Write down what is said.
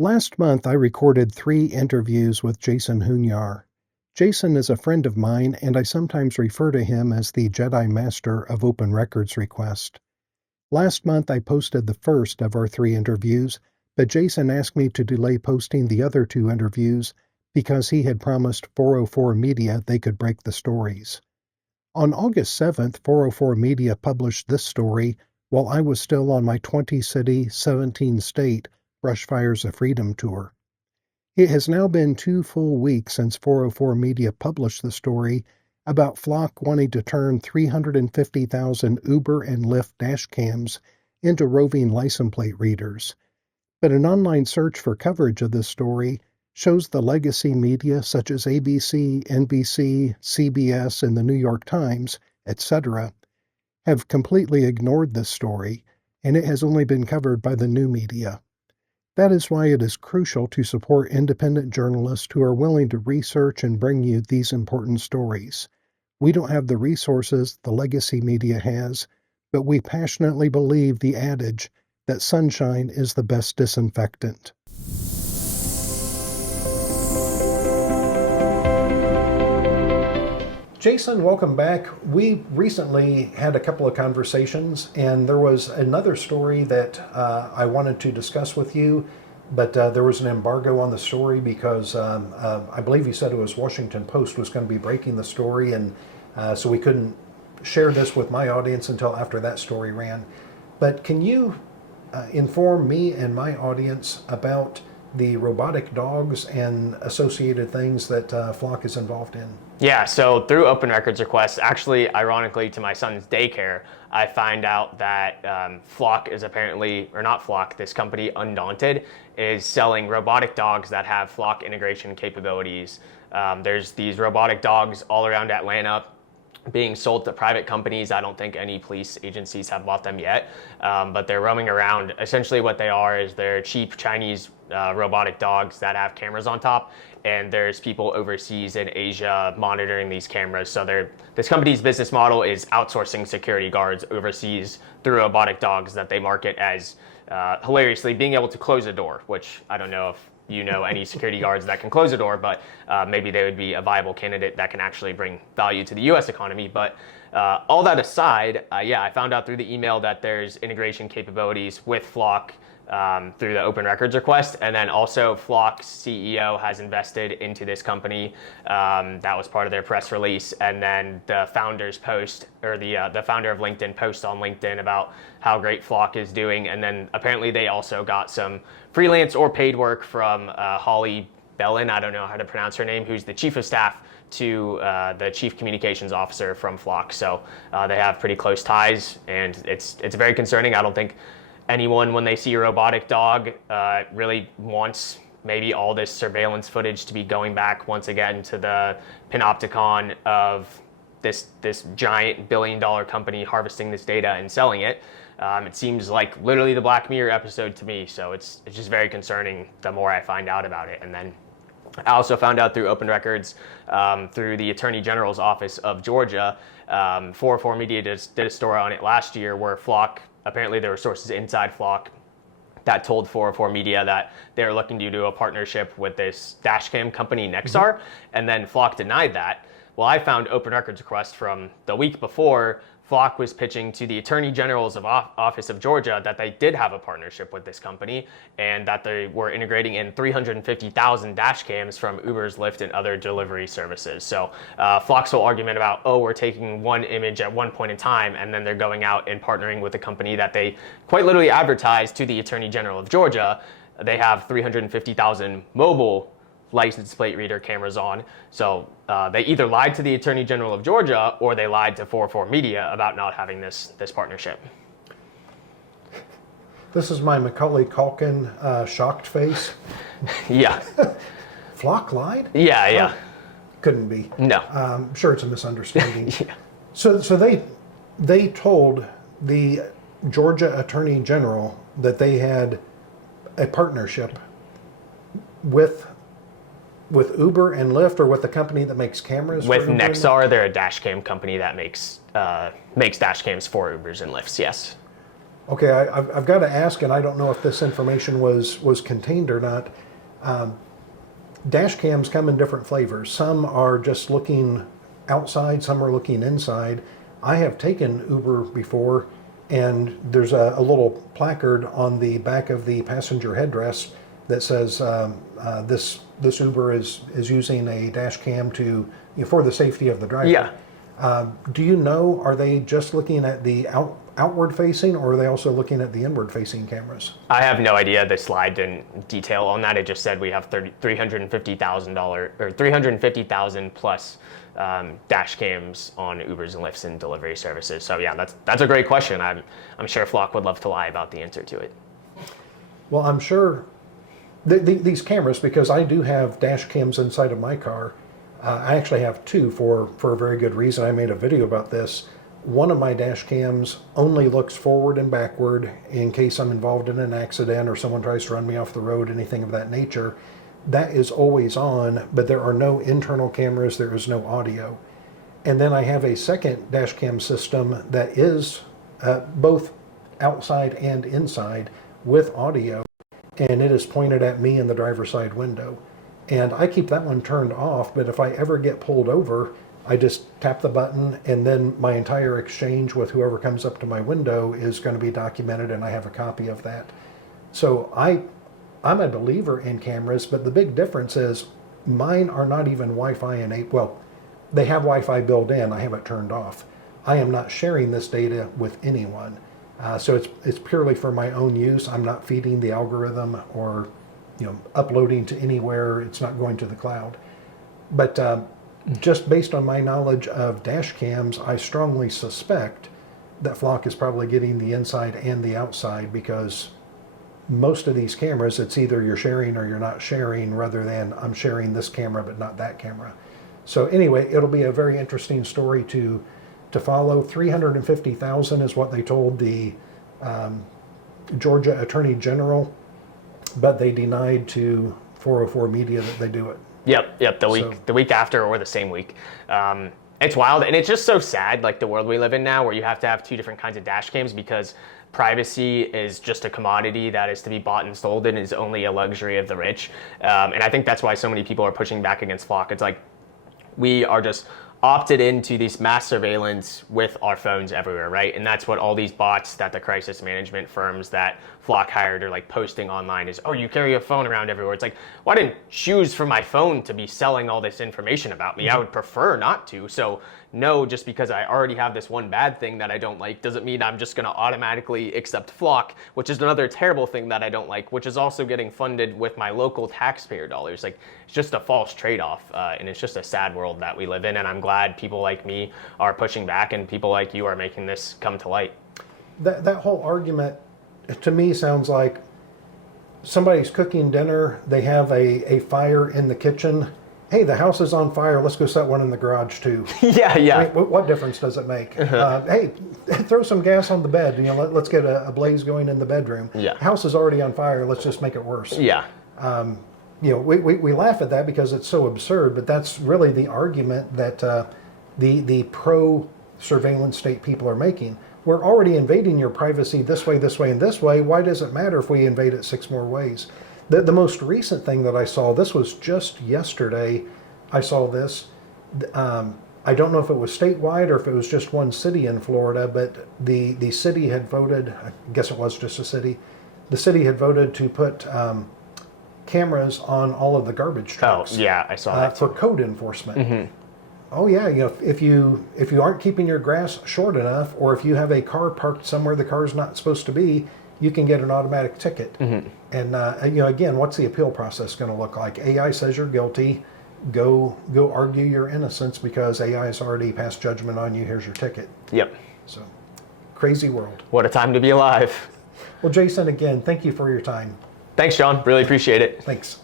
Last month, I recorded 3 interviews with Jason Hunyar. Jason is a friend of mine, and I sometimes refer to him as the Jedi Master of Open Records Request. Last month, I posted the first of our 3 interviews, but Jason asked me to delay posting the other 2 interviews because he had promised 404 Media they could break the stories. On August 7th, 404 Media published this story while I was still on my 20-city, 17-state Brush Fires of Freedom tour. It has now been 2 full weeks since 404 Media published the story about Flock wanting to turn 350,000 Uber and Lyft dashcams into roving license plate readers. But an online search for coverage of this story shows the legacy media such as ABC, NBC, CBS, and the New York Times, etc., have completely ignored this story, and it has only been covered by the new media. That is why it is crucial to support independent journalists who are willing to research and bring you these important stories. We don't have the resources the legacy media has, but we passionately believe the adage that sunshine is the best disinfectant. Jason, welcome back. We recently had a couple of conversations, and there was another story that I wanted to discuss with you, but there was an embargo on the story because I believe you said it was Washington Post was going to be breaking the story, and so we couldn't share this with my audience until after that story ran. But can you inform me and my audience about the robotic dogs and associated things that Flock is involved in? Yeah, so through open records requests, actually, ironically, to my son's daycare, I find out that Flock is apparently, or not Flock, this company, Undaunted, is selling robotic dogs that have Flock integration capabilities. There's these robotic dogs all around Atlanta being sold to private companies. I don't think any police agencies have bought them yet, but they're roaming around. Essentially what they are is they're cheap Chinese robotic dogs that have cameras on top, and there's people overseas in Asia monitoring these cameras. So this company's business model is outsourcing security guards overseas through robotic dogs that they market as, hilariously, being able to close a door, which I don't know if you know any security guards that can close a door, but maybe they would be a viable candidate that can actually bring value to the US economy. But all that aside, yeah, I found out through the email that there's integration capabilities with Flock through the open records request, and then also Flock's CEO has invested into this company. That was part of their press release, and then the founder's post, or the founder of LinkedIn post on LinkedIn about how great Flock is doing, and then apparently they also got some freelance or paid work from Holly Bellin, I don't know how to pronounce her name, who's the chief of staff to the chief communications officer from Flock. So they have pretty close ties, and it's very concerning. I don't think anyone, when they see a robotic dog, really wants maybe all this surveillance footage to be going back once again to the panopticon of this giant billion-dollar company harvesting this data and selling it. It seems like literally the Black Mirror episode to me, so it's just very concerning the more I find out about it. And then I also found out through open records, through the Attorney General's office of Georgia, 404 Media did a story on it last year where Flock, apparently there were sources inside Flock that told 404 Media that they're looking to do a partnership with this dashcam company, Nexar, and then Flock denied that. Well, I found open records requests from the week before. Flock was pitching to the Attorney General's office of Georgia that they did have a partnership with this company and that they were integrating in 350,000 dash cams from Uber's, Lyft, and other delivery services. So Flock's whole argument about, oh, we're taking one image at one point in time and then they're going out and partnering with a company that they quite literally advertised to the Attorney General of Georgia. They have 350,000 mobile license plate reader cameras on. So they either lied to the Attorney General of Georgia or they lied to 404 Media about not having this partnership. This is my Macaulay Culkin shocked face. Yeah. Flock lied? Yeah. Oh, couldn't be. No. I'm sure it's a misunderstanding. Yeah. So they told the Georgia Attorney General that they had a partnership with Uber and Lyft, or with the company that makes cameras? With Nexar, they're a dash cam company that makes dash cams for Ubers and Lyfts, yes. Okay, I've got to ask, and I don't know if this information was contained or not. Dash cams come in different flavors. Some are just looking outside, some are looking inside. I have taken Uber before, and there's a little placard on the back of the passenger headrest that says this Uber is using a dash cam for the safety of the driver. Yeah. Do you know, are they just looking at the outward facing, or are they also looking at the inward facing cameras? I have no idea. The slide didn't detail on that. It just said we have $350,000 or 350,000 plus dash cams on Ubers and Lyfts and delivery services. So yeah, that's a great question. I'm sure Flock would love to lie about the answer to it. Well, I'm sure these cameras, because I do have dash cams inside of my car. I actually have two for a very good reason. I made a video about this. One of my dash cams only looks forward and backward in case I'm involved in an accident or someone tries to run me off the road, anything of that nature. That is always on, but there are no internal cameras, there is no audio. And then I have a second dash cam system that is both outside and inside with audio, and it is pointed at me in the driver's side window. And I keep that one turned off, but if I ever get pulled over, I just tap the button, and then my entire exchange with whoever comes up to my window is going to be documented, and I have a copy of that. So I'm a believer in cameras, but the big difference is mine are not even Wi-Fi enabled. Well, they have Wi-Fi built in. I have it turned off. I am not sharing this data with anyone. So it's purely for my own use. I'm not feeding the algorithm or uploading to anywhere. It's not going to the cloud. But just based on my knowledge of dash cams, I strongly suspect that Flock is probably getting the inside and the outside, because most of these cameras, it's either you're sharing or you're not sharing, rather than I'm sharing this camera but not that camera. So anyway, it'll be a very interesting story to follow. 350,000 is what they told the Georgia Attorney General, but they denied to 404 Media that they do it. Yep. The week after, or the same week. It's wild, and it's just so sad, like the world we live in now, where you have to have two different kinds of dash cams because privacy is just a commodity that is to be bought and sold and is only a luxury of the rich. And I think that's why so many people are pushing back against Flock. It's like we are just opted into this mass surveillance with our phones everywhere, right? And that's what all these bots that the crisis management firms that Flock hired are like posting online is, oh, you carry a phone around everywhere. It's like, well, I didn't choose for my phone to be selling all this information about me. I would prefer not to. So no, just because I already have this one bad thing that I don't like doesn't mean I'm just going to automatically accept Flock, which is another terrible thing that I don't like, which is also getting funded with my local taxpayer dollars. Like, it's just a false trade-off, and it's just a sad world that we live in, and I'm glad people like me are pushing back and people like you are making this come to light. That whole argument, to me, sounds like somebody's cooking dinner, they have a fire in the kitchen. Hey, the house is on fire, let's go set one in the garage too. Yeah. I mean, what difference does it make? Hey, throw some gas on the bed, let's get a blaze going in the bedroom. Yeah. The house is already on fire, let's just make it worse. Yeah. We laugh at that because it's so absurd, but that's really the argument that the pro-surveillance state people are making. We're already invading your privacy this way, and this way. Why does it matter if we invade it 6 more ways? The most recent thing that I saw, this was just yesterday, I saw this. I don't know if it was statewide or if it was just one city in Florida, but the city had voted, I guess it was just a city, the city had voted to put cameras on all of the garbage trucks. Oh, yeah, I saw that. For code enforcement. Mm-hmm. Oh yeah, if you aren't keeping your grass short enough, or if you have a car parked somewhere the car's not supposed to be, you can get an automatic ticket. Mm-hmm. And again, what's the appeal process going to look like? AI says you're guilty. Go argue your innocence because AI has already passed judgment on you. Here's your ticket. Yep. So, crazy world. What a time to be alive. Well, Jason, again, thank you for your time. Thanks, John. Really appreciate it. Thanks.